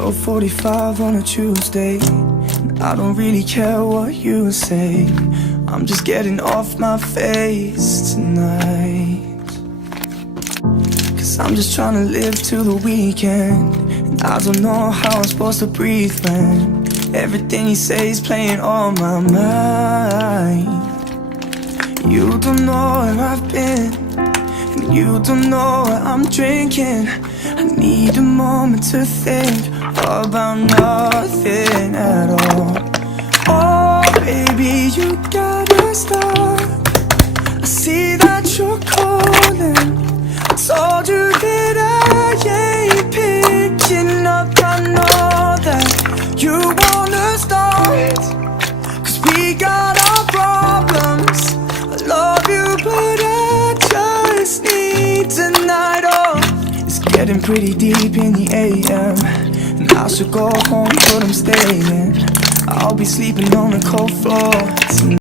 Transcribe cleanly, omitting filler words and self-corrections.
12:45 on a Tuesday, and I don't really care what you say. I'm just getting off my face tonight, 'cause I'm just trying to live till the weekend. And I don't know how I'm supposed to breathe when everything you say is playing on my mind. You don't know where I've been, and you don't know what I'm drinking. I need a moment to think about nothing at all. Oh baby, you gotta stop. I see that you're calling. I told you that I ain't picking up. I know that you wanna start, 'cause we got our problems. I love you, but I just need tonight. Oh, it's getting pretty deep in the AM, and I should go home, but I'm staying. I'll be sleeping on the cold floor tonight.